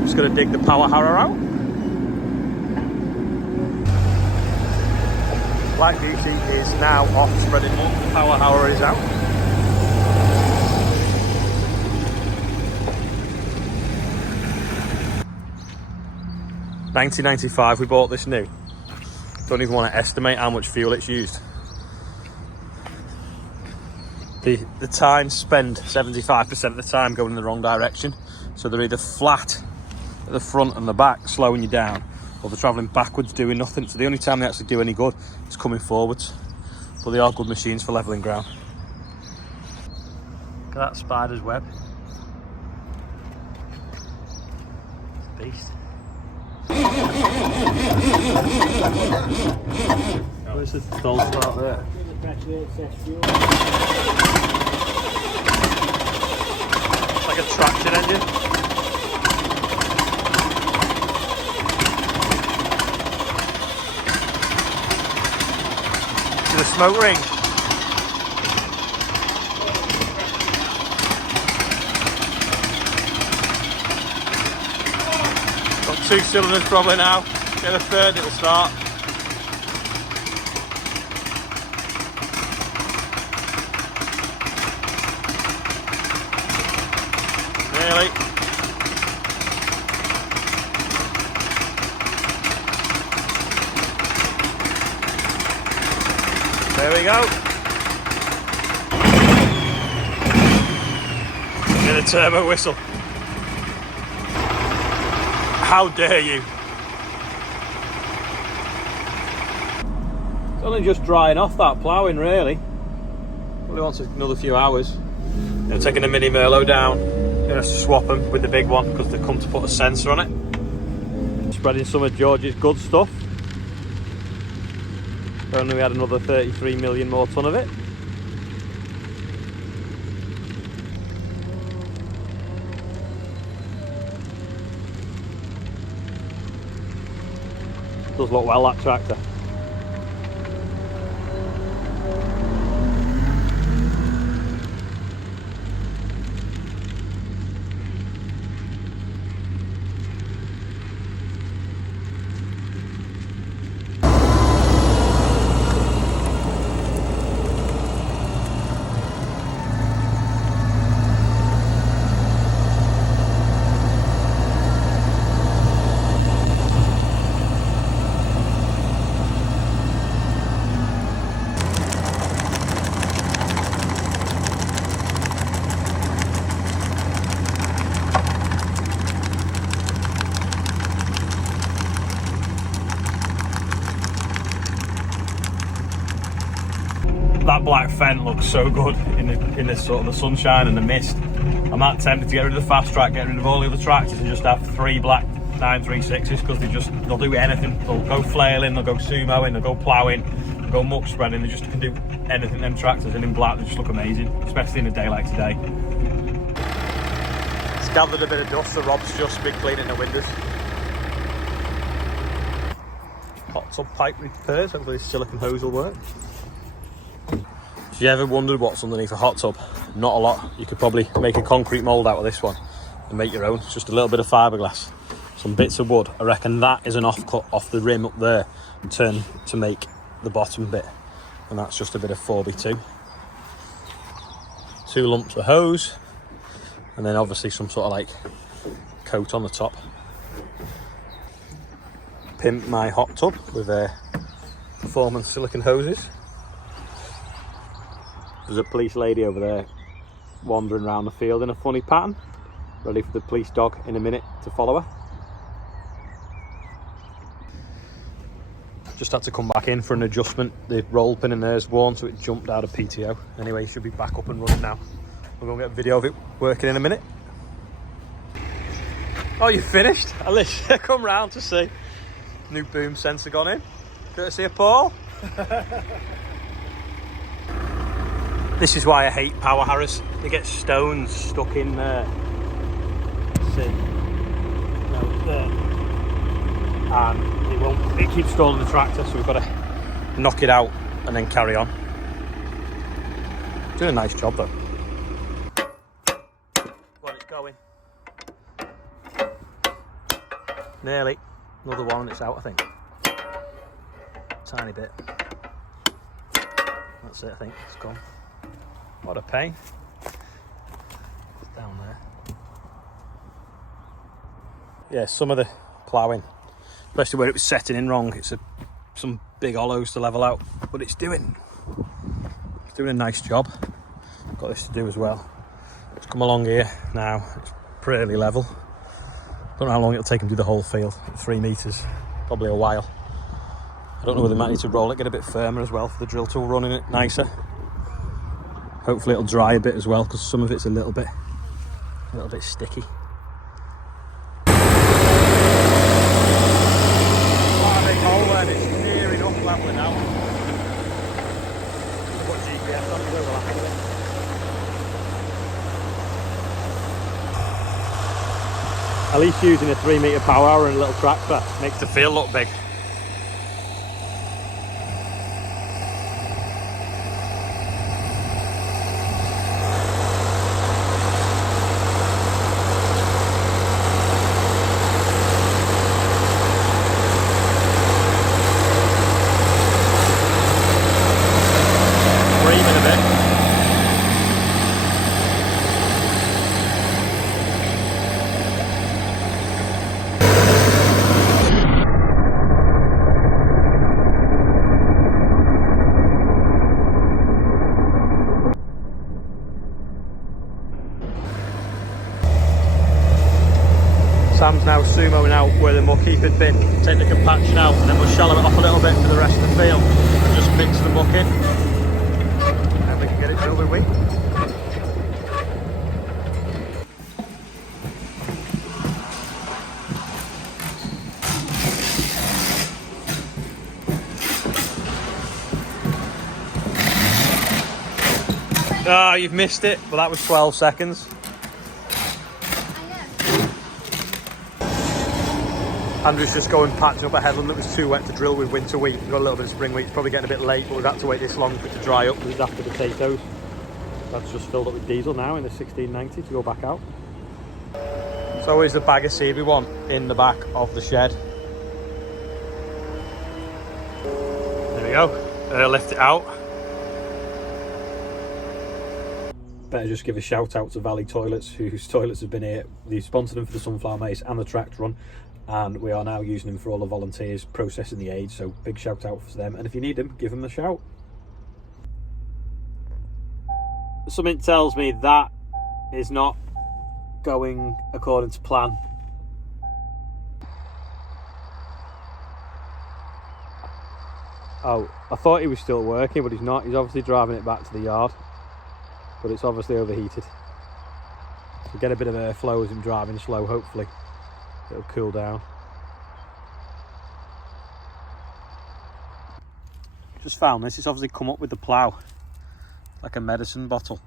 Rob's going to dig the power harrow out. Black Beauty is now off spreading muck. The power harrow is out. $19.95 we bought this new. Don't even want to estimate how much fuel it's used. The tines spend 75% of the time going in the wrong direction. So they're either flat at the front and the back, slowing you down, or they're travelling backwards, doing nothing. So the only time they actually do any good is coming forwards. But they are good machines for levelling ground. Look at that spider's web. It's a beast. Where's the dull start there? It's like a traction engine. See the smoke ring? Got 2 cylinders probably now. Get a third, it'll start. Nearly. There we go. Get a turbo whistle. How dare you? It's only just drying off that ploughing really. Probably wants another few hours. Taking the mini Merlot down. Gonna have to swap them with the big one because they come to put a sensor on it. Spreading some of George's good stuff. Only we had another 33 million more tonne of it. Does look well, that tractor. That black Fendt looks so good in the sort of the sunshine and the mist. I'm that tempted to get rid of the fast track, get rid of all the other tractors and just have 3 black 936s because they'll do anything. They'll go flailing, they'll go sumoing, they'll go ploughing, they'll go muck spreading. They just can do anything. Them tractors, and in black they just look amazing, especially in a day like today. It's gathered a bit of dust, so Rob's just been cleaning the windows. Hot tub pipe repairs, hopefully this silicone hose will work. If you ever wondered what's underneath a hot tub, not a lot. You could probably make a concrete mould out of this one and make your own. It's just a little bit of fiberglass, some bits of wood. I reckon that is an offcut off the rim up there and turn to make the bottom bit. And that's just a bit of 4x2. 2 lumps of hose, and then obviously some sort of like coat on the top. Pimp my hot tub with performance silicone hoses. There's a police lady over there wandering around the field in a funny pattern, ready for the police dog in a minute to follow her. Just had to come back in for an adjustment. The roll pin in there is worn, so it jumped out of PTO. Anyway, it should be back up and running now. We're going to get a video of it working in a minute. Oh, you finished? I literally come round to see. New boom sensor gone in. Courtesy of Paul. This is why I hate power harrows. They get stones stuck in there. See? No, it's there. And it keeps stalling the tractor, so we've got to knock it out and then carry on. Doing a nice job though. Got it going. Nearly. Another one and it's out, I think. Tiny bit. That's it, I think. It's gone. What a pain. It's down there. Yeah, some of the ploughing, especially where it was setting in wrong, it's some big hollows to level out, but it's doing a nice job. Got this to do as well. It's come along here now, it's pretty level. Don't know how long it'll take him to do the whole field. 3 meters, probably a while. I don't know whether they might need to roll it, get a bit firmer as well for the drill tool running it nicer. Hopefully it'll dry a bit as well, because some of it's a little bit sticky. Quite a big hole there, and it's near enough levelling out. I've got GPS on, so we'll have to do it. At least using a 3 metre power hour and a little tractor makes the field look big. Breathing a bit. Sam's now sumoing out where the muck heap had been, take the compaction out, and then we'll shallow it off a little bit for the rest of the field and just mix the muck in, and we can get it drilled with wheat. Ah, you've missed it. Well, that was 12 seconds. Andrew's just going patching up a headland that was too wet to drill with winter wheat. We've got a little bit of spring wheat. It's probably getting a bit late, but we've had to wait this long for it to dry up because it's after potatoes. That's just filled up with diesel now in the 1690 to go back out. So is the bag of seed we want in the back of the shed. There we go. Lift it out. Better just give a shout out to Valley Toilets, whose toilets have been here. They sponsored them for the sunflower mace and the tractor run, and we are now using them for all the volunteers processing the aid, so big shout out for them, and if you need them, give them a shout. Something tells me that is not going according to plan. Oh, I thought he was still working, but he's not. He's obviously driving it back to the yard, but it's obviously overheated. So get a bit of airflow as I'm driving slow, hopefully it'll cool down. Just found this. It's obviously come up with the plough, like a medicine bottle.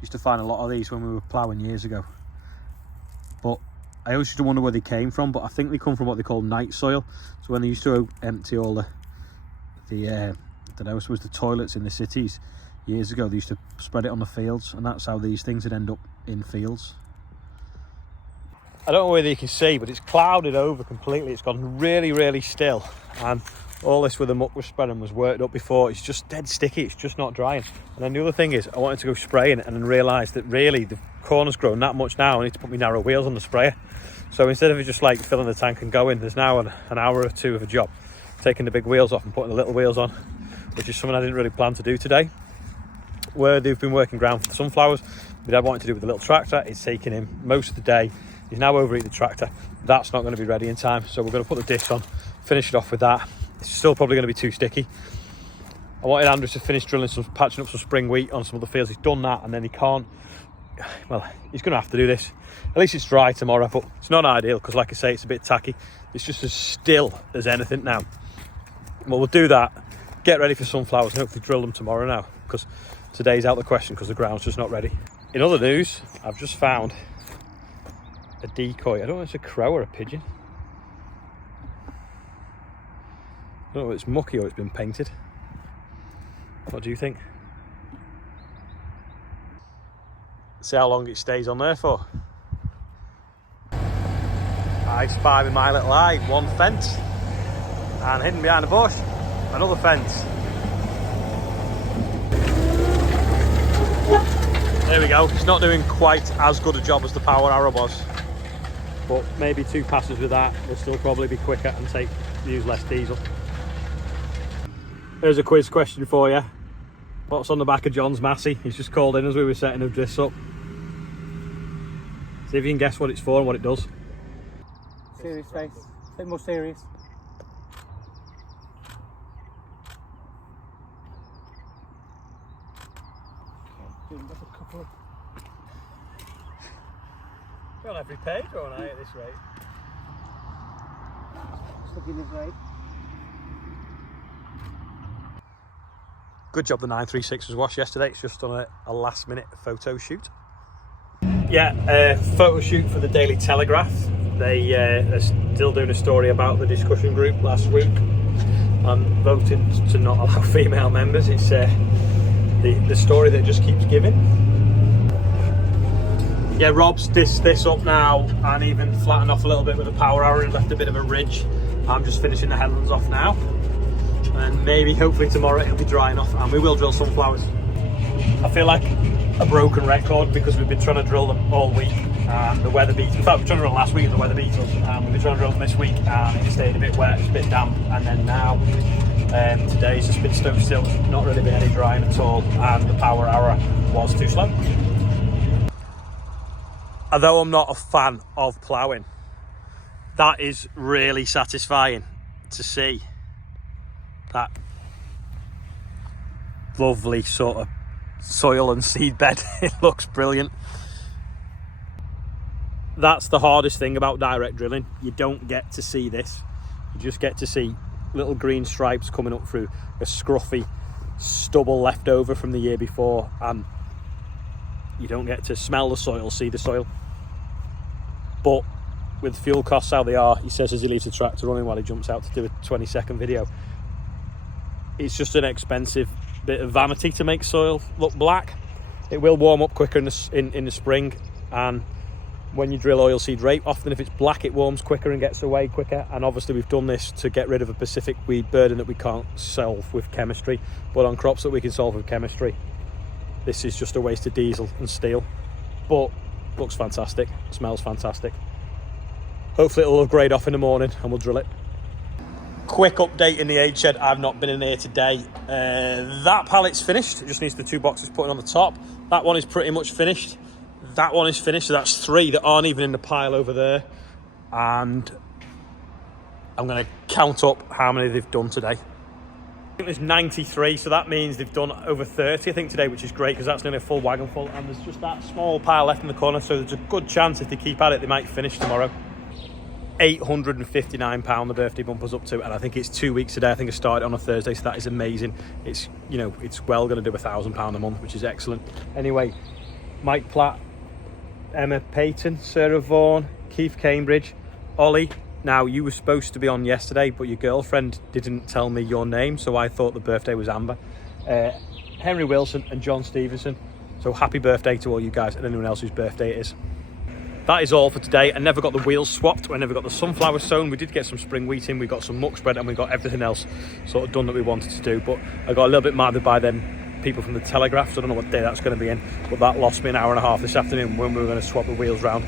Used to find a lot of these when we were ploughing years ago, but I always used to wonder where they came from, but I think they come from what they call night soil. So when they used to empty all the I don't know, I suppose the toilets in the cities years ago, they used to spread it on the fields, and that's how these things would end up in fields. I don't know whether you can see, but it's clouded over completely. It's gone really, really still, and all this where the muck was spreading was worked up before. It's just dead sticky. It's just not drying. And then the other thing is, I wanted to go spraying it and then realised that really the corner's grown that much now. I need to put my narrow wheels on the sprayer. So instead of it just like filling the tank and going, there's now an hour or two of a job taking the big wheels off and putting the little wheels on, which is something I didn't really plan to do today. Where they've been working ground for the sunflowers, my dad wanted to do with the little tractor. It's taken him most of the day. He's now overheated the tractor. That's not going to be ready in time, so we're going to put the disc on, finish it off with that. It's still probably going to be too sticky. I wanted Andrew to finish drilling patching up some spring wheat on some of the fields. He's done that, and then he can't, well, he's going to have to do this. At least it's dry tomorrow, but it's not ideal because, like I say, it's a bit tacky. It's just as still as anything now. Well, we'll do that, get ready for sunflowers, and hopefully drill them tomorrow now, because today's out of the question because the ground's just not ready. In other news, I've just found a decoy. I don't know if it's a crow or a pigeon. I don't know if it's mucky or it's been painted. What do you think? See how long it stays on there for. I spy with my little eye one fence, and hidden behind a bush, another fence. There we go. It's not doing quite as good a job as the power arrow was, but maybe 2 passes with that will still probably be quicker and use less diesel. Here's a quiz question for you. What's on the back of John's Massey? He's just called in as we were setting the drifts up. See if you can guess what it's for and what it does. Serious face. A bit more serious. Okay, a couple of... We're on every page, won't I, at this rate? Just looking this way. Good job the 936 was washed yesterday. It's just done a last minute photo shoot. Yeah, photo shoot for the Daily Telegraph. They're still doing a story about the discussion group last week and voting to not allow female members. It's the story that just keeps giving. Yeah, Rob's dissed this up now and even flattened off a little bit with a power arrow and left a bit of a ridge. I'm just finishing the headlands off now. And maybe, hopefully tomorrow it'll be dry enough and we will drill sunflowers. I feel like a broken record because we've been trying to drill them all week and the weather beat. In fact, we were trying to drill last week and the weather beat us. And we've been trying to drill them this week and it stayed a bit wet, a bit damp. And then now, today's just been stone still, not really been any drying at all. And the power arrow was too slow. Although I'm not a fan of ploughing, that is really satisfying to see. That lovely sort of soil and seed bed. It looks brilliant. That's the hardest thing about direct drilling. You don't get to see this. You just get to see little green stripes coming up through a scruffy stubble left over from the year before, and you don't get to smell the soil, see the soil. But with fuel costs how they are, he says as he leaves the tractor running while he jumps out to do a 20-second video, it's just an expensive bit of vanity to make soil look black. It will warm up quicker in the spring, and when you drill oilseed rape, often if it's black it warms quicker and gets away quicker. And obviously we've done this to get rid of a Pacific weed burden that we can't solve with chemistry, but on crops that we can solve with chemistry, this is just a waste of diesel and steel. But looks fantastic, smells fantastic. Hopefully it'll look great off in the morning and we'll drill it. Quick update in the aid shed. I've not been in here today. That pallet's finished. It just needs the 2 boxes putting on the top. That one is pretty much finished. That one is finished. So that's 3 that aren't even in the pile over there. And I'm going to count up how many they've done today. I think there's 93, so that means they've done over 30, I think, today, which is great because that's nearly a full wagon full. And there's just that small pile left in the corner, so there's a good chance if they keep at it, they might finish tomorrow. £859 the birthday bumper's up to, and I think it's 2 weeks today. I think I started on a Thursday, so that is amazing. It's, you know, it's well going to do £1,000 a month, which is excellent. Anyway, Mike Platt, Emma Payton, Sarah Vaughan, Keith Cambridge, Ollie. Now, you were supposed to be on yesterday, but your girlfriend didn't tell me your name, so I thought the birthday was Amber. Henry Wilson and John Stevenson. So happy birthday to all you guys and anyone else whose birthday it is. That is all for today. I never got the wheels swapped. I never got the sunflower sown. We did get some spring wheat in. We got some muck spread and we got everything else sort of done that we wanted to do. But I got a little bit mad by them people from the Telegraph, so I don't know what day that's going to be in. But that lost me an hour and a half this afternoon when we were going to swap the wheels round.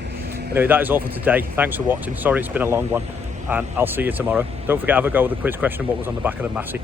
Anyway, that is all for today. Thanks for watching. Sorry it's been a long one. And I'll see you tomorrow. Don't forget, have a go with the quiz question, what was on the back of the Massey.